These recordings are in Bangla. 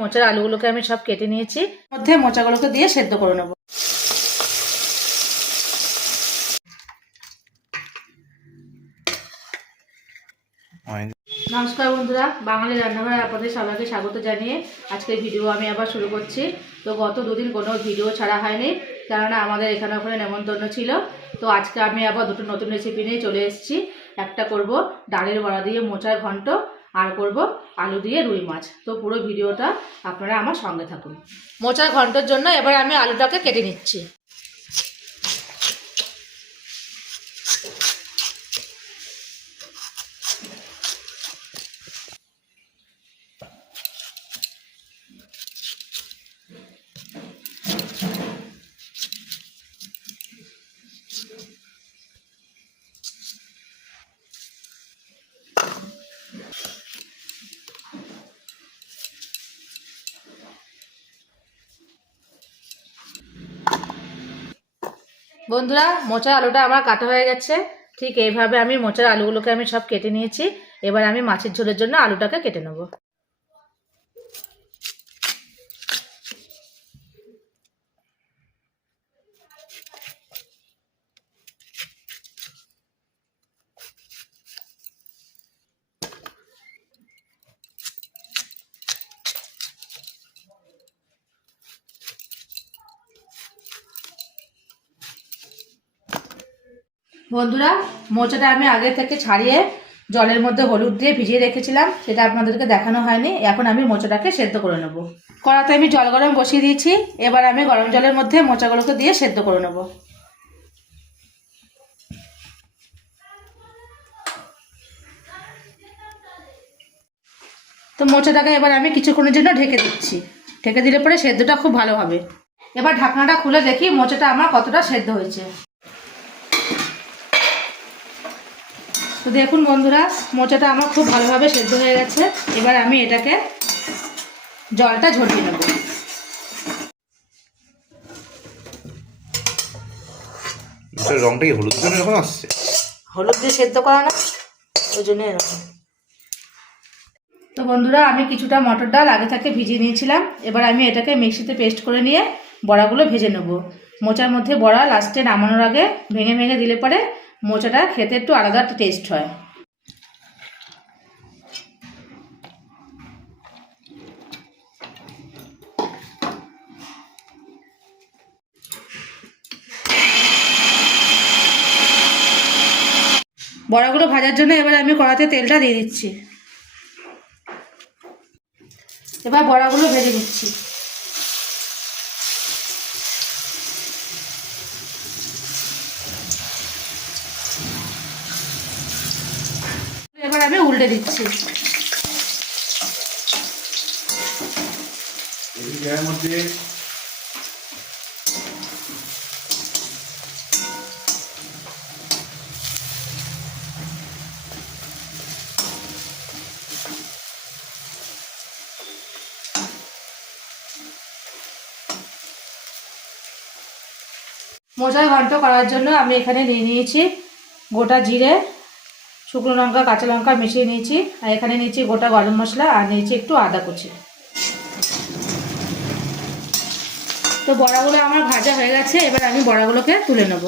মোচার আলুগুলোকে আমি সব কেটে নিয়েছি, মধ্যে মোচাগুলোকে দিয়ে সেদ্ধ করে নেব। নমস্কার বন্ধুরা, বাঙালি রান্নাঘরে আপনাদের সবাইকে স্বাগত জানিয়ে আজকের ভিডিও আমি আবার শুরু করছি। তো গত দুদিন কোনো ভিডিও ছাড়া হয়নি, কেননা আমাদের এখানে ওখানে নেমন্তন্ন ছিল। তো আজকে আমি আবার দুটো নতুন রেসিপি নিয়ে চলে এসেছি। একটা করব ডালের বড়া দিয়ে মোচার ঘন্ট, আর করব আলু দিয়ে রুই মাছ। তো পুরো ভিডিওটা আপনারা আমার সঙ্গে থাকুন। মোচার ঘন্টর জন্য এবার আমি আলুটাকে কেটে নিচ্ছি। বন্ধুরা, মোচার আলুটা আমার কাটা হয়ে গেছে। ঠিক এইভাবে আমি মোচার আলুগুলোকে আমি সব কেটে নিয়েছি। এবার আমি মাছের ঝোলের জন্য আলুটাকে কেটে নেব। বন্ধুরা, মোচাটা আমি আগে থেকে ছাড়িয়ে জলের মধ্যে হলুদ দিয়ে ভিজিয়ে রেখেছিলাম, সেটা আপনাদেরকে দেখানো হয়নি। এখন আমি মোচাটাকে সেদ্ধ করে নেব। কড়াতে আমি জল গরম বসিয়ে দিয়েছি। এবার আমি গরম জলের মধ্যে মোচাগুলোকে দিয়ে সেদ্ধ করে নেব। তো মোচাটাকে এবার আমি কিছুক্ষণের জন্য ঢেকে দিচ্ছি। ঢেকে দিলে পরে সেদ্ধটা খুব ভালো হবে। এবার ঢাকনাটা খুলে দেখি মোচাটা আমার কতটা সেদ্ধ হয়েছে। তো দেখুন বন্ধুরা, মোচাটা আমার খুব ভালোভাবে সেদ্ধ হয়ে গেছে। এবার আমি এটাকে জলটা ঝরিয়ে নেব। রংটা কি হলুদ জন্য এরকম আসছে? হলুদ দিয়ে সেদ্ধ করা না, ওই জন্য এরকম। তো বন্ধুরা, আমি কিছুটা মটর ডাল আগে থেকে ভিজিয়ে নিয়েছিলাম। এবার আমি এটাকে মিক্সিতে পেস্ট করে নিয়ে বড়াগুলো ভেজে নেব। মোচার মধ্যে বড়া লাস্টে নামানোর আগে ভেঙে ভেঙে দিলে পরে মোচাটা খেতে একটু আলাদা একটা টেস্ট হয়। বড়াগুলো ভাজার জন্য এবার আমি কড়াতে তেলটা দিয়ে দিচ্ছি। এবার বড়াগুলো ভেজে নিচ্ছি। এবার আমি উল্টে দিচ্ছি। মোচার ঘন্ট করার জন্য আমি এখানে নিয়ে নিয়েছি গোটা জিরে, শুকনো লঙ্কা, কাঁচা লঙ্কা মিশিয়ে নিয়েছি। আর এখানে নিয়েছি গোটা গরম মশলা, আর নিয়েছি একটু আদা কুচি। তো বড়াগুলো আমার ভাজা হয়ে গেছে। এবার আমি বড়াগুলোকে তুলে নেব।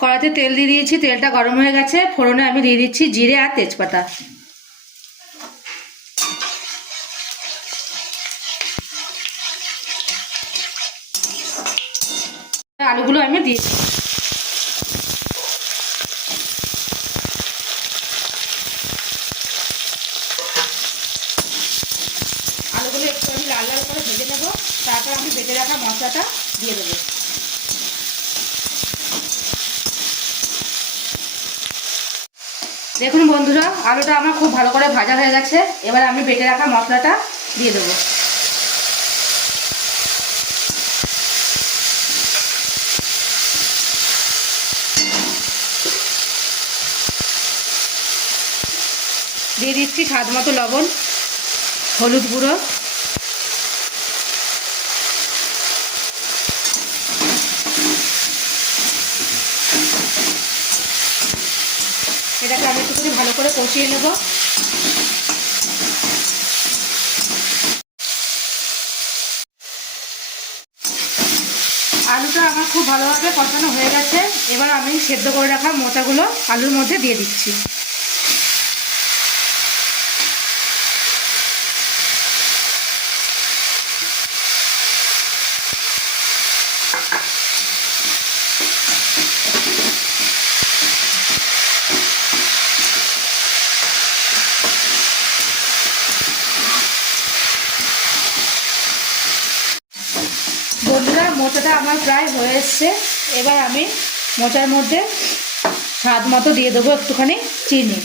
কড়াতে তেল দিয়ে দিয়েছি, তেলটা গরম হয়ে গেছে। ফোড়নে আমি দিয়ে দিচ্ছি জিরে আর তেজপাতা। আলুগুলো আমি দিয়ে আলুগুলো একটু আমি লাল লাল করে ভেজে নেব। তারপর আমি বেটে রাখা মশলাটা দিয়ে দেবো। দেখুন বন্ধুরা, আলুটা আমার খুব ভালো করে ভাজা হয়ে গেছে। এবার আমি বেটে রাখা মশলাটা দিয়ে দেবো। দিয়ে দিচ্ছি স্বাদ মতো লবণ, হলুদ গুঁড়ো, এটাকে আমি একটু ভালো করে কষিয়ে নেব। আলুটা আমার খুব ভালোভাবে কষানো হয়ে গেছে। এবার আমি সেদ্ধ করে রাখা মোচাগুলো আলুর মধ্যে দিয়ে দিচ্ছি। বন্ধুরা, মোচাটা আমার প্রায় হয়ে এসছে। এবার আমি মোচার মধ্যে স্বাদ মতো দিয়ে দেবো একটুখানি চিনি।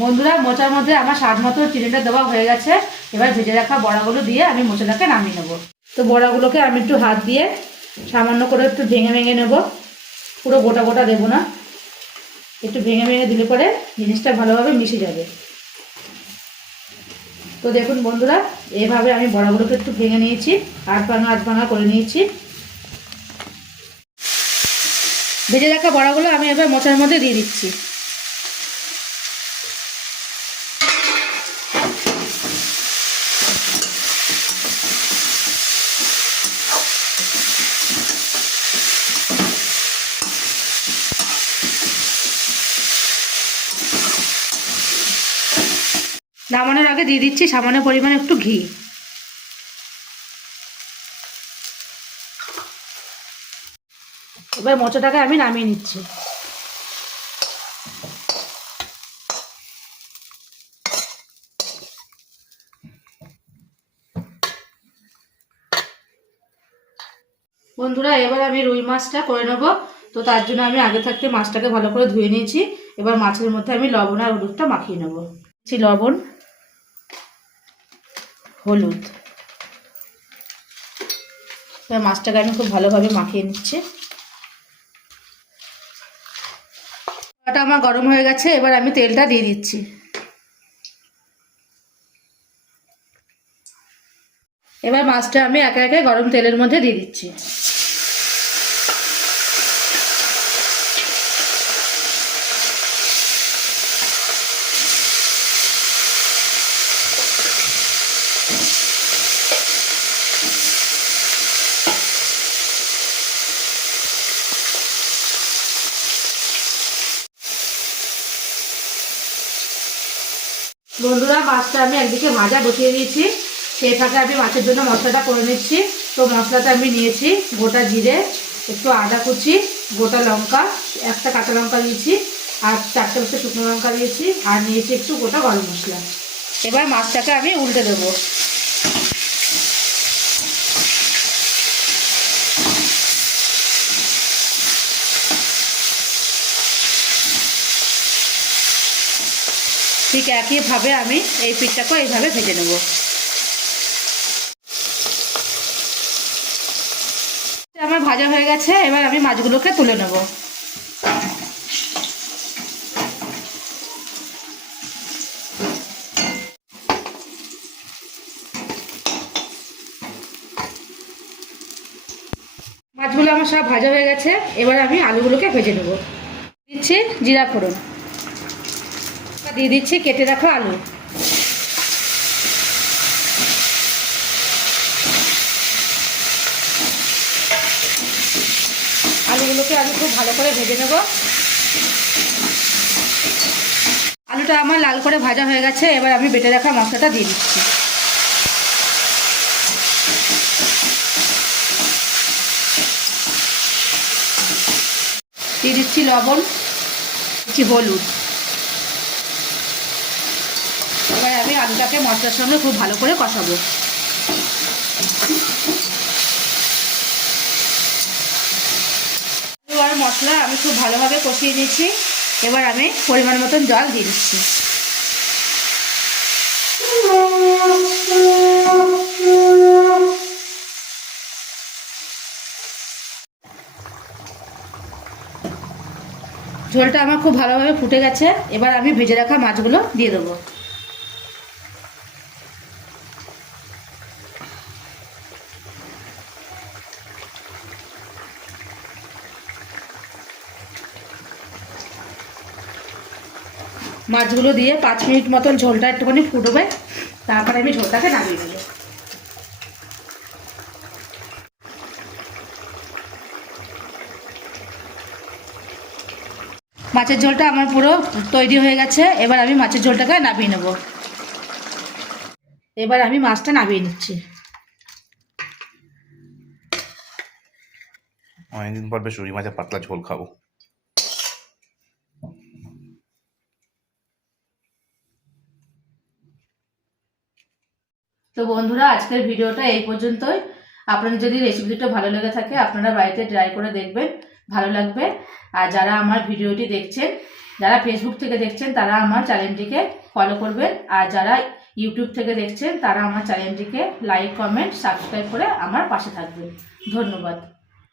বন্ধুরা, মোচার মধ্যে আমার স্বাদ মতো চিনিটা দেওয়া হয়ে গেছে। এবার ভেজে রাখা বড়াগুলো দিয়ে আমি মোচাটাকে নামিয়ে নেব। তো বড়াগুলোকে আমি একটু হাত দিয়ে সামান্য করে একটু ভেঙে ভেঙে নেব, পুরো গোটা গোটা দেবো না, একটু ভেঙে ভেঙে দিলে পরে জিনিসটা ভালোভাবে মিশে যাবে। তো দেখুন বন্ধুরা, এভাবে আমি বড়াগুলোকে একটু ভেঙে নিয়েছি, আধ ভাঙা করে নিয়েছি। ভেজে রাখা বড়াগুলো আমি এবার মোচার মধ্যে দিয়ে দিচ্ছি। নামানোর আগে দিয়ে দিচ্ছি সামান্য পরিমাণে একটু ঘি। এবার মোচাটাকে আমি নামিয়ে নিচ্ছি। বন্ধুরা, এবার আমি রুই মাছটা করে নেব। তো তার জন্য আমি আগে থাকতে মাছটাকে ভালো করে ধুয়ে নিয়েছি। এবার মাছের মধ্যে আমি লবণ আর হলুদটা মাখিয়ে নেব। লবণ, হলুদ, এবার মাছটাকে আমি খুব ভালোভাবে মাখিয়ে নিচ্ছি। কড়াটা আমার গরম হয়ে গেছে। এবার আমি তেলটা দিয়ে দিচ্ছি। এবার মাছটা আমি একে একে গরম তেলের মধ্যে দিয়ে দিচ্ছি। বন্ধুরা, মাছটা আমি একদিকে ভাজা বসিয়ে দিয়েছি, সেই ফাঁকে আমি মাছের জন্য মশলাটা করে নিচ্ছি। তো মশলাটা আমি নিয়েছি গোটা জিরে, একটু আদা কুচি, গোটা লঙ্কা, একটা কাঁচা লঙ্কা দিয়েছি, আর 4টে শুকনো লঙ্কা দিয়েছি, আর নিয়েছি একটু গোটা গরম মশলা। এবার মাছটাকে আমি উল্টে দেবো। ঠিক একইভাবে আমি এই পিঠটাকেও এইভাবে ভেজে নেব। আমার ভাজা হয়ে গেছে। এবার আমি মাছগুলোকে তুলে নেব। মাছগুলো আমার সব ভাজা হয়ে গেছে। এবার আমি আলুগুলোকে ভেজে নেব। দিচ্ছি জিরা ফোড়ন, দিয়ে দিচ্ছি কেটে রাখা আলু, আলুগুলোকে আমি খুব ভালো করে ভেজে নেব। আলুটা আমার লাল করে ভাজা হয়ে গেছে। এবার আমি বেটে রাখা মশলাটা দিয়ে দিচ্ছি। দিয়ে দিচ্ছি লবণ, দিচ্ছি হলুদ। এবার আমি আলুটাকে মশলার সঙ্গে খুব ভালো করে কষাবো। এবার মশলা আমি খুব ভালোভাবে কষিয়ে নিয়েছি। এবার আমি পরিমাণ মতন জল দিয়ে দিচ্ছি। ঝোলটা আমার খুব ভালোভাবে ফুটে গেছে। এবার আমি ভেজে রাখা মাছগুলো দিয়ে দেবো। মাছগুলো দিয়ে 5 মিনিট মতন ঝোলটা একটুখানি ফুটবে, তারপরে আমি ঝোলটাকে নামিয়ে দেবো। মাছের ঝোলটা আমার পুরো তৈরি হয়ে গেছে, এবার আমি মাছের ঝোলটাকে নামিয়ে নেব। এবার আমি মাছটা নামিয়ে নিচ্ছি। অনেকদিন পর বেশ রুই মাছের পাতলা ঝোল খাবো। তো বন্ধুরা, আজকের ভিডিওটা এই পর্যন্তই। আপনাদের যদি রেসিপিটা ভালো লেগে থাকে আপনারা বাড়িতে ট্রাই করে দেখবেন, ভালো লাগবে। আর যারা আমার ভিডিওটি দেখছেন, যারা ফেসবুক থেকে দেখছেন তারা আমার চ্যানেলটিকে ফলো করবেন, আর যারা ইউটিউব থেকে দেখছেন তারা আমার চ্যানেলটিকে লাইক, কমেন্ট, সাবস্ক্রাইব করে আমার পাশে থাকবেন। ধন্যবাদ।